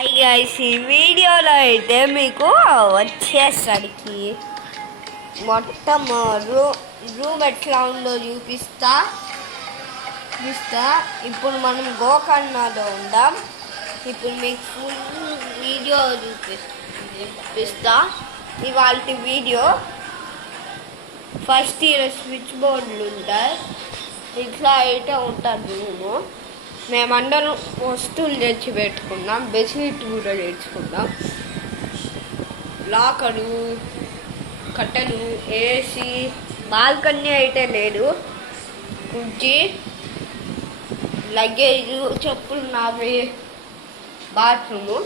Hi guys, ఈ వీడియోలో అయితే మీకు వచ్చేసరికి మొత్తం రూమ్ ఎట్లా ఉందో చూపిస్తా. ఇప్పుడు మనం గోకర్ణలో ఉందాం. ఇప్పుడు మీకు ఫుల్ వీడియో చూపిస్తా. ఇవాళ వీడియో ఫస్ట్ ఇయర్ స్విచ్ బోర్డులు ఉంటాయి. ఇట్లా అయితే ఉంటుంది రూము. మేమందరం వస్తువులు తెచ్చి పెట్టుకున్నాం. బెడ్షీట్ కూడా తెచ్చుకున్నాం. లాకరు, కట్టెలు, ఏసీ, బాల్కనీ అయితే లేదు. కుర్చీ, లగేజ్, చెప్పులు నావి, బాత్రూము.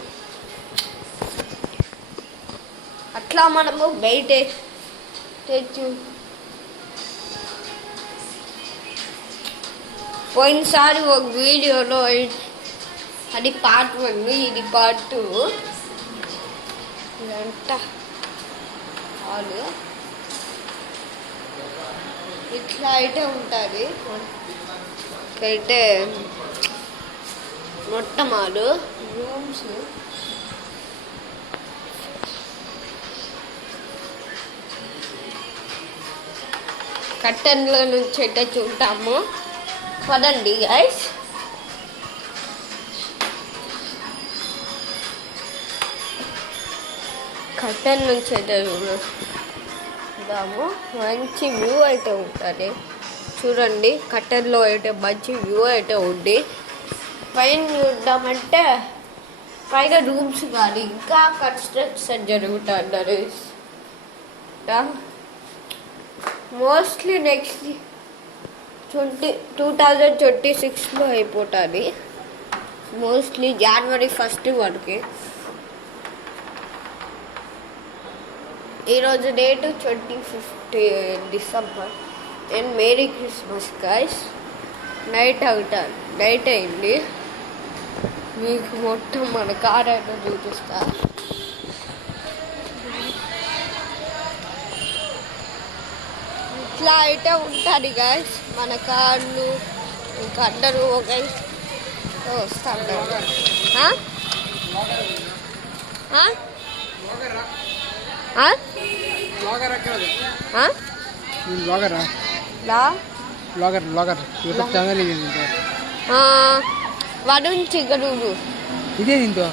అట్లా మనము బయట తెచ్చు పోయినసారి ఒక వీడియోలో అది పార్ట్ 1, ఇది పార్ట్ 2. ఇదంతా హాలు ఇట్లా అయితే ఉంటుంది. అయితే మొత్తం హాలు రూమ్స్. కర్టన్ల నుంచి అయితే చూద్దాము. పదండి గైస్. కర్టన్ నుంచి అయితే చూద్దాము. మంచి వ్యూ అయితే ఉంటుంది. చూడండి, కర్టన్లో అయితే మంచి వ్యూ అయితే ఉంది. పైన చూద్దామంటే పైన రూమ్స్ కానీ ఇంకా కన్స్ట్రక్షన్ జరుగుతున్నారు. మోస్ట్లీ నెక్స్ట్ 2026లో అయిపోతుంది. మోస్ట్లీ జనవరి 1 వరకు. ఈరోజు date 25 December. And merry Christmas guys. Night అయింది. మీకు మొత్తం మన కార్ అయితే చూపిస్తా. ఇట్లా అయితే ఉంటుంది గైస్ మన కార్లు. ఇంకా అందరూ వస్తారు. వరుణ్ చిగరూరు. ఇదే నింతో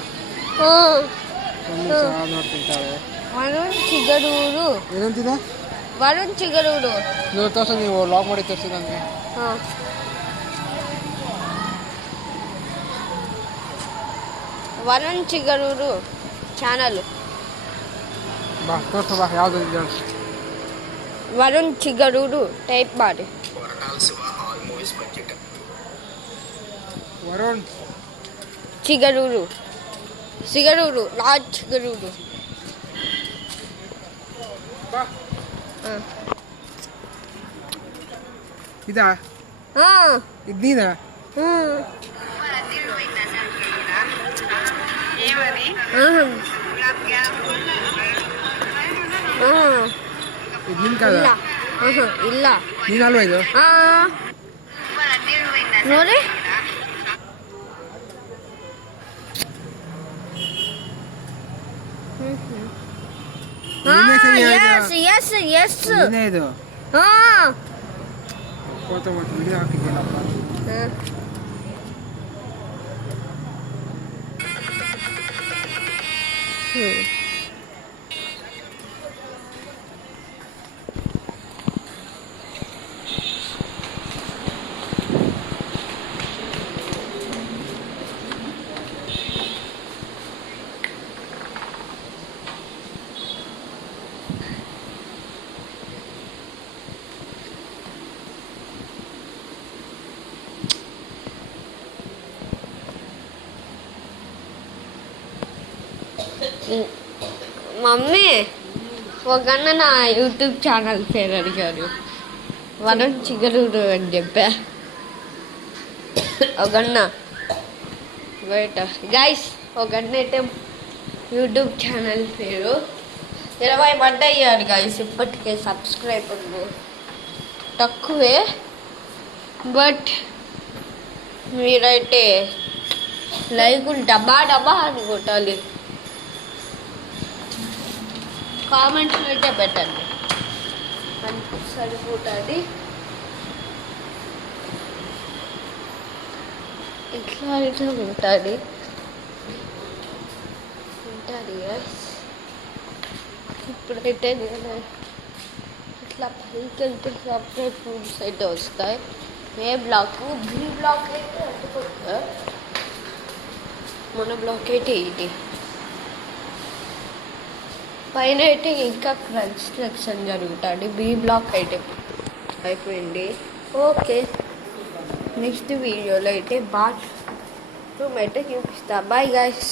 వరుణ్ చిగరూరు ನೀವು ತೋರ್ಸ, ನೀವು ಲಾಕ್ ಮಾಡಿ ತೋರಿಸಿ ನನಗೆ. ವರುಣ್ ಚಿಗರೂರು ಚಾನಲ್. ಬಾ ತೋರ್ಸ, ಬಾ ಯಾವುದು ವರುಣ್ ಚಿಗರೂರು ಟೈಪ್ ಮಾಡಿ. ವರುಣ್ ಚಿಗರೂರು, ರಾಜ್ ಚಿಗರೂರು. ఇదా? ఇది నీదా? ఇది నీన్ కాదా? ಇಲ್ಲ. ನೀನಲ್ವಾ ಇದು? ನೋಡಿ. ಎಸ್ ಇದು ಫೋಟೋ ಮಾಡಿ ವಿಡಿಯೋ ಹಾಕಿದ್ದೀನಪ್ಪ. మమ్మీ ఒకన్న నా యూట్యూబ్ ఛానల్ పేరు అడిగారు. వరుణ్ చిగరూరు అని చెప్పా. ఒకన్న బయట గైస్, ఒకన్న అయితే యూట్యూబ్ ఛానల్ పేరు 20 మంది అయ్యారు గైస్. ఇప్పటికే సబ్స్క్రైబర్లు తక్కువే. బట్ మీరైతే లైకులు డబ్బా డబ్బా అని కొట్టాలి. కామెంట్స్ అయితే పెట్టండి, మనకు సరిపోతుంది. ఇట్లా అయితే ఉంటుంది ఇప్పుడైతే నేను ఇట్లా పైకి వెళ్తే సపరేట్ ఫుడ్స్ అయితే వస్తాయి. ఏ బ్లాక్ బి బ్లాక్ అయితే అట్టుకుంటా, మన బ్లాక్ అయితే ఇది. పైన అయితే ఇంకా కన్స్ట్రక్షన్ జరుగుతుంది. బి బ్లాక్ అయితే అయిపోయింది. ఓకే, నెక్స్ట్ వీడియోలో అయితే బాత్రూమ్ అయితే చూపిస్తా. Bye guys.